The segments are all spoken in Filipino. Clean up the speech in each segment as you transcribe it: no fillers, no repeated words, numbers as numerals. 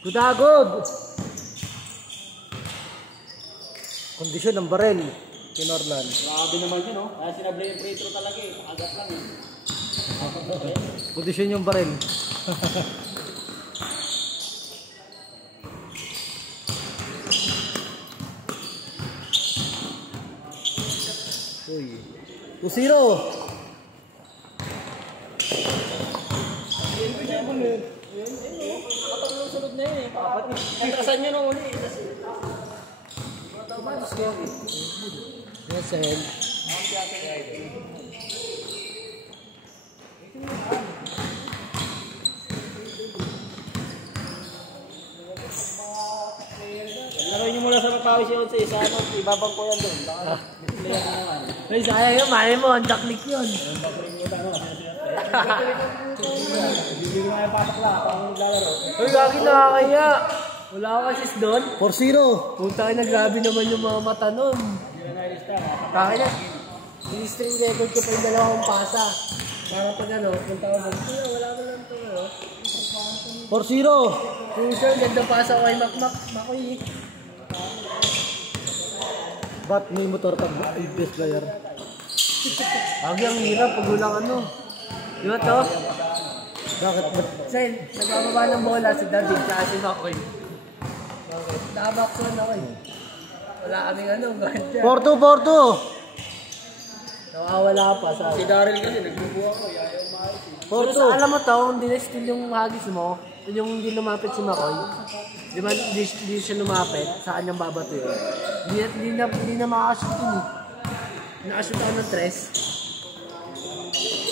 Gudagod! Kondisyon ng barel. Kinorlan. Grabe naman yun, oh. Kaya sinablay yung free throw talaga eh. Agat lang eh. Kondisyon yung barel. Uy. 2-0. Sunod na yun eh. Nagkasan nyo nung uli. Yes, sir. Laro nyo muna sa Mapawi si Onse. Sa ano, ibabang ko yan doon. Baka player na naman. Ay, sayang yun. Mali mo. Ang daklik yun. Hindi ko nga yung pasak lang. Pang naglalaro. Uy, gagi nakakaya. Wala ako assist doon. 4-0. Punta ka na, grabe naman yung mga mata nun. Hindi na nailista. Kaya na, in-string record ko pa yung dalawang pasa. Para pag ano, punta ko doon. Wala ko lang ito, ano. 4-0. Cruiser, ganda pasa ko kay Makmak. Makoy. Ba't may motor pag best player? Agi ang hirap pag walang ano. Di ba to? Bakit? Sen, nagbababa ng bola si David tsaka si Makoy. Bakit? Nakabakson ako eh. Wala kaming ano, ganda. 4-2. Nawawala pa sa... Si Daryl kasi nagbubuha ko. Yayaw maayos eh. Pero sa alam mo to, hindi na-steal yung hagis mo, yung hindi lumapit si Makoy. Di ba, hindi siya lumapit sa kanyang babato yun. Hindi na makakashoot yun eh. Nakashoot ako ng 3.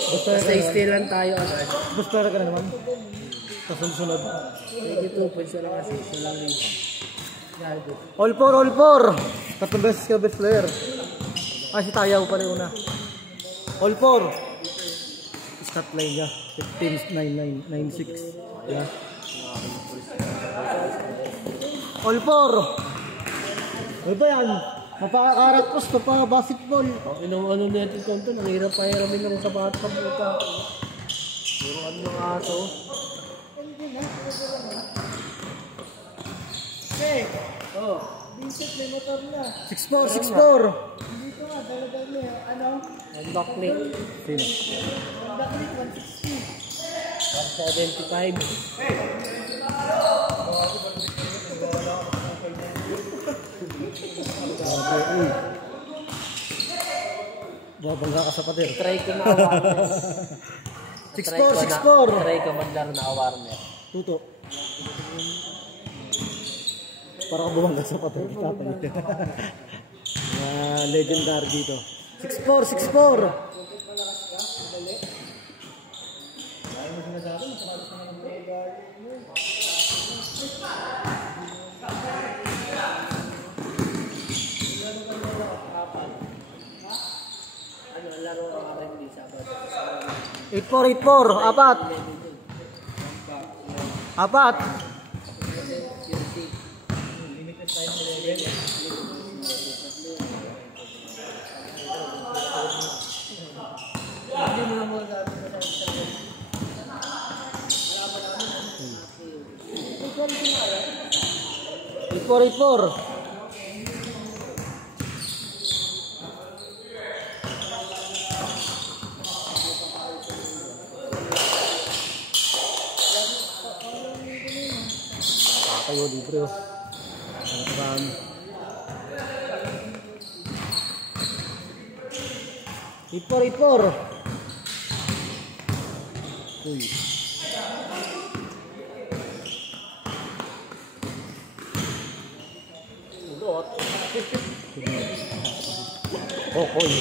Basta stealan tayo agad. Basta ka na naman. Kasunod-sunod. 22 points na lang kasi. Siya lang rin. All 4. Tatlong beses ka best player. Si Tayaw pa rin una. All 4. Stat line niya. 15-9-9-9-6. Yeah. All 4. Ano ba yan? Mapakakarat ko sa pa basketball. Ano natin konto, nanghirap pa hiramin lang sa bata pa. Puro ano ng aso. Hey! Oh. Vincent, may motor na. 6-4. Dito nga, dala-dala niya. Ano? Ang backlit. Sino? Ang backlit, 160. 175. Babangga ka sa pader. Try ko na awareness. 6-4. Try ko maglaro na awareness. Tuto. Para ka bumangga sa pader. Legendary dito. 6-4. Ano, laro ng R&B sa abad. 8-4. Apat. Hindi mo na mo sabi ko sa 8-4. Kayo libre oh. Marami. 8-4. Uy. Kokoy.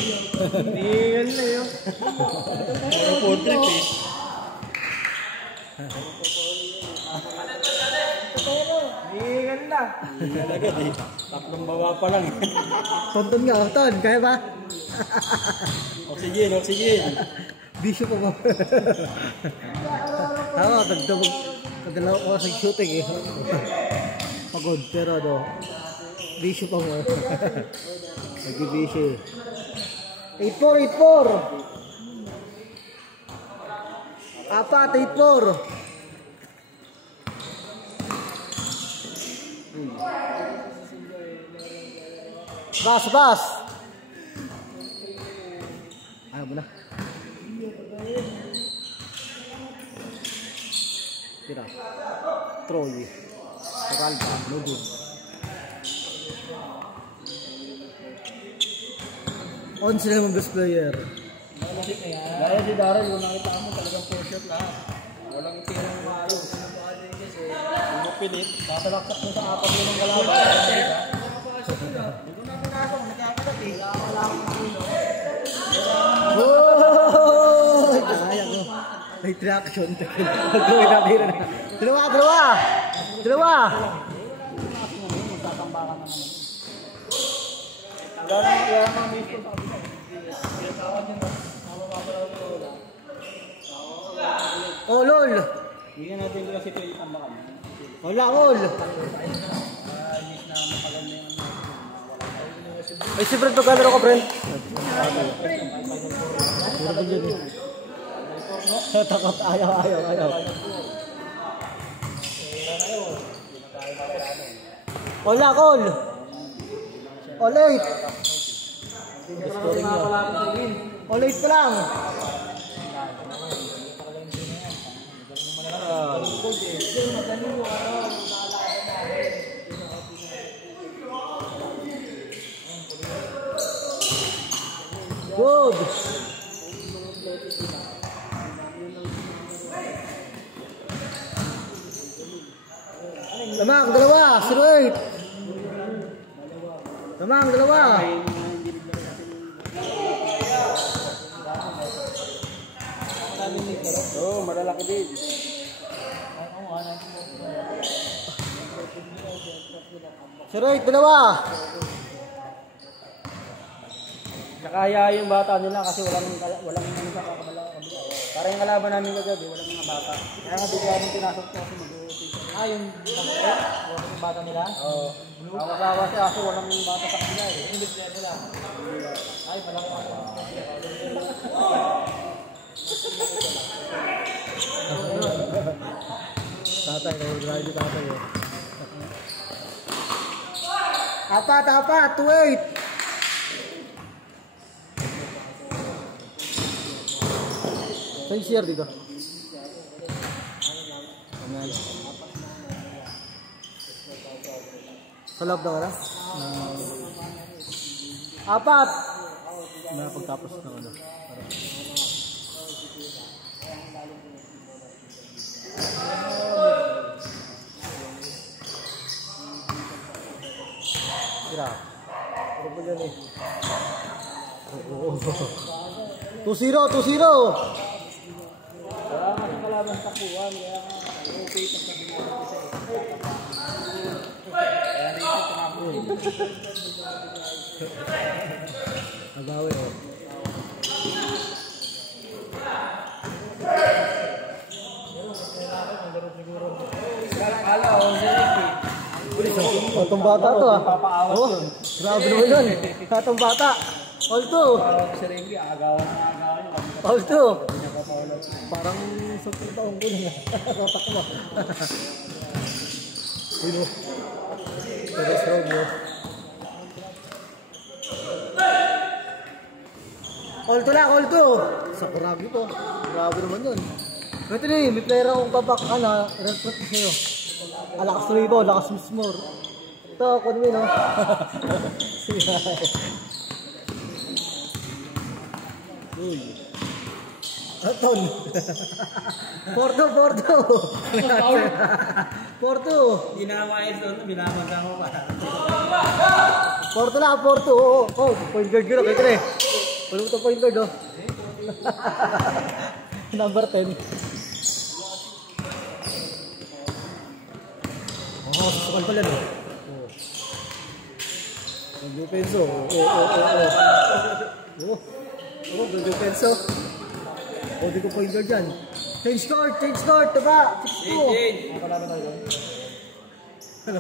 Hindi yan na yun. food trip eh. Hindi yan na. Talaga eh. Tatlong baba pa lang. Tonton nga, Ton. Kaya ba? Oxygen. Bisyo pa mo. Tama, tagdalaw ko sa shooting eh. Pagod, pero ano, bisyo pa mo. Nag-bisyo eh. 8-4. Apat, 8-4. Bas! Ayaw mo na. Tira. Troy. Peralta. No good. On sila yung best player. Dahil si Daryl, yung nakita mo talagang full shot lahat. Walang tirang maayos. Pilit, tatalaksak mo sa apat mo ng kalaban. Hindi na pinasok, nagkakalat eh. Oh! Sayang mo. May traction. Gawin natin na. Dalawa! Magtatambakan naman. Wala mga misto sa kapila. Oh, lol! Hindi nga natin kasi ito yung tambakan. Wala, lol! Ay, si Brent, magkalaro ko, Brent. Takot, ayaw. Wala, call! All late! All late pa lang! Good! Tamang, dalawa! 08! Tamang, dalawa! Oo, malalaki din. Siroy, dalawa! Nakaya yung bata nila kasi walang ano sa kakabala. Parang yung kalaban namin kagabi, walang mga bata. Kaya nga bigla nung pinasok ko kasi mag-uupisa. Yung bata nila? Oo. Kawasawa siya kasi walang bata sa kanila eh. Hindi sila. Ay, malaki ako. Tatay, nag-drive tatay eh. Apat, 2-8! Saan share dito? Sa loob na ka na? Apat! May pagtapos na ano. Grabe. Ano ba yan eh? 2-0! Wala nga yung kalaban sa kuwan, kaya nga okay pag sabi nga kaya rin ito tumapuin. Agawi oh. Kala, Itong bata to ah. Oh, grabe naman yun. Itong bata. All two. si Rengi, agawan. All two. Parang 10 taong ko na. Rotak mo. Sino? Teres Romeo. All two lang, all two. Sa Kuragi to. Grabe naman yun. Ito na may player akong babak. Recruit ko sa'yo. Lakas Ribo, lakas Mismore. Ito, kunin mo no. Uy. Aton. Porto. Ginawais doon, binabasa ko pa. Porto. Oh, point guard yun. Kaya kaya. Wala mo ito point guard oh. Number 10. Oh, sasakal pala no. Mag-depenso. Mag-depenso. Oh, di ko point guard dyan. Change court. Diba? 6-2. Makalaban tayo doon.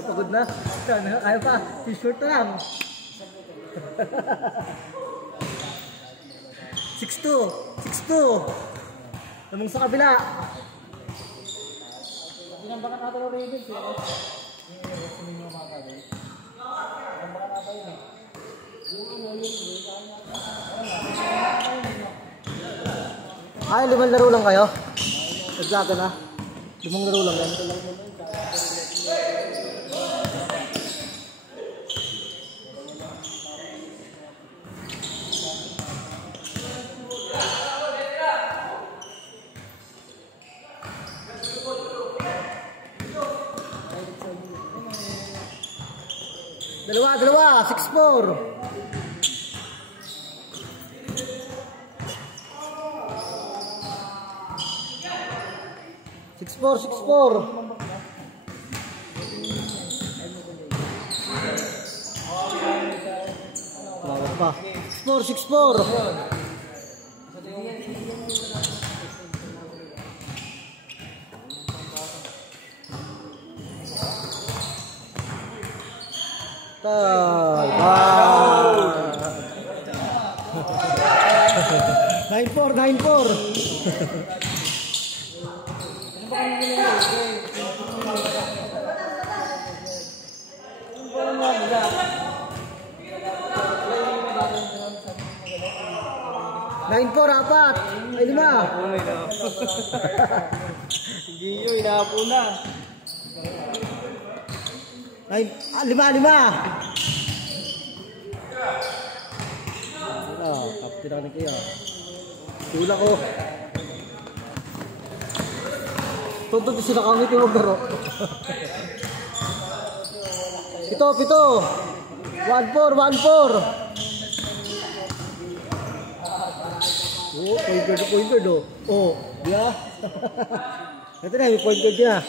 Pagod na. Ayaw pa. T-shirt na lang. 6-2. Namang sa kabila. Pinambakan natin ang Ravens. Ay, 5 laro lang kayo? Naglaga na? 5 laro lang yan? Dalawa, 6-4. 6-4. Tawag pa. 6-4. Wow. 9-4. Nine four, 4. Ay, 5. Hindi nyo, inapo na. 5. Kapit ako na kayo. Tula ko. Tuntun sila kami ito magbaro. 7. 1-4. Oh, point guard oh. Oh, dia. Ito na, may point guard niya.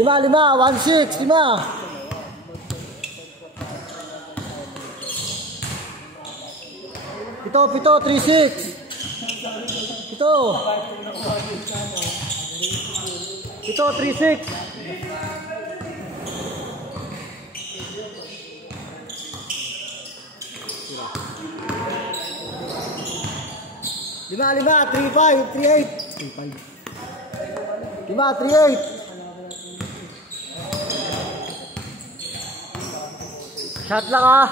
5, 1-6, 5. Pito, 3-6. Pito, 3-6. 5, 3-5, 3-8. 5, 3-8. Shot lang ah.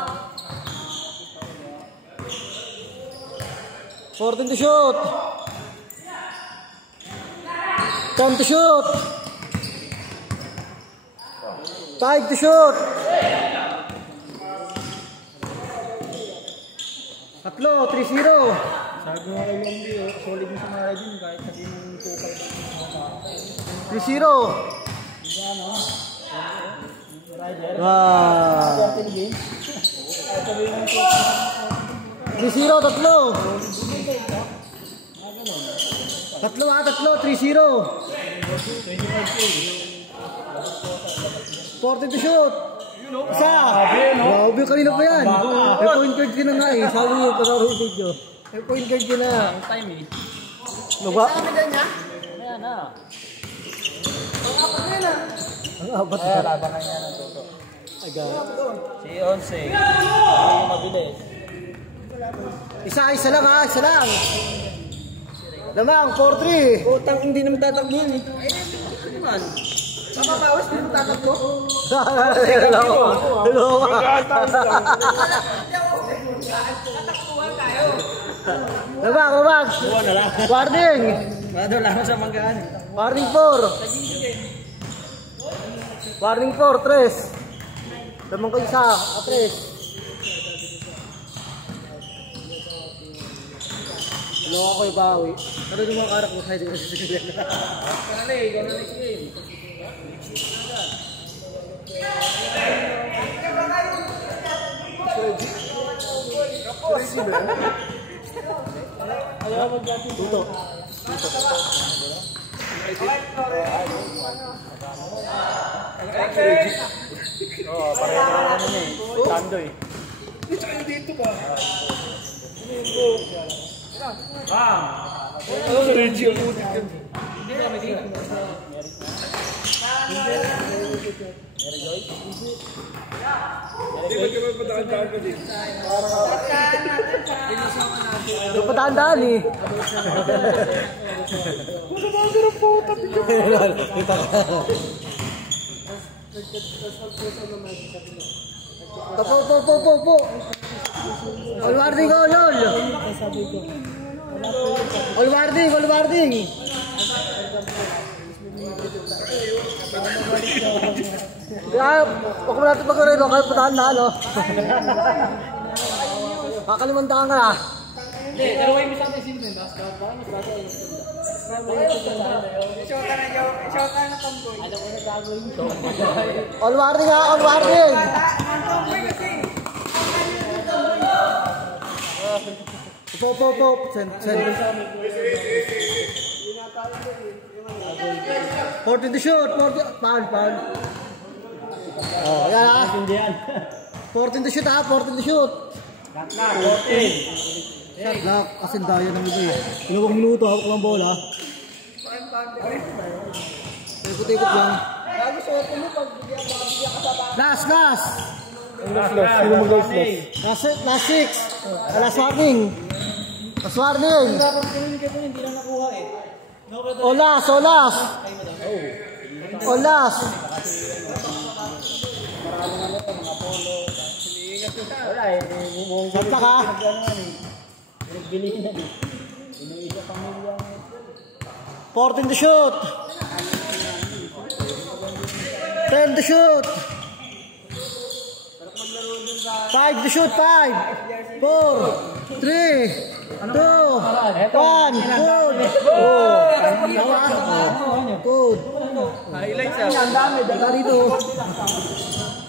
14 to shoot. 10 to shoot. 5 to shoot. 3-0. Sabi mo kayo lang di, solid yung sumara din kahit sabi mong tukal. 3-0. Wow. 3-0, 3-0. 14 to shoot. Isa. Grabe, kanina pa yan. May point guard ka na nga eh. Sabi mo yung pasaro yung video. May point guard ka na. Ang time eh. Naba? Ayan na. Ang abat Kaya na. labangan niya ng toto. Aga. Si Onse. Hindi mabilis. Isa lang ha, isa lang. Lamang, 4-3. Utang hindi naman tatakbo yun eh. Ano naman? Mapapawas, hindi mo tatakbo? Hello. Lamang. Warning. Mado lang sa manggaan. Warning 4. Warning 4, 3. Lamang ko isa, 3. Hello ako ibawi. Pero yung mga karak mo kayo din sa sige. Kanali, ikaw na next game. Tuto. Oo, pareho na naman eh. Tandoy. Dito ba? Ano sa Reggie ang ulit yun? Hindi na, may dito. Hindi ba ka magpadaan-daan ka din? Patandaan eh. Po. All warning, all. All warning. Kaya, huwag mo natin pag-urelo, kayo patahan na, no? Kakalimantaan ka na. Hindi, daraway mo sa atin simple. Shota na tomboy. Alam ko na gagawin ko. All warning ha, all warning! Tomboy kasi. Po. Send. 40 to shoot, 40. Foul. Oh, yan ha. 14 to shoot ha, 14 to shoot. Cut na, 14. Shot lock, kasi daya ng iba eh. 2 minuto, hawak ko ng bola. Ikot-ikot lang. Bago suot mo pag bigyan ka sa bata. Last. Last 6. Last warning. Dapat kinunin ko hindi lang nakuha eh. O last. Wala eh. Shot lock ha. Pinagbili na eh. Inuisa pamilya. 14 to shoot. 10 to shoot. 5 to shoot. 5, 4, 3, 2, 1. Good. Good. Highlights ah. Ang dami. Dito.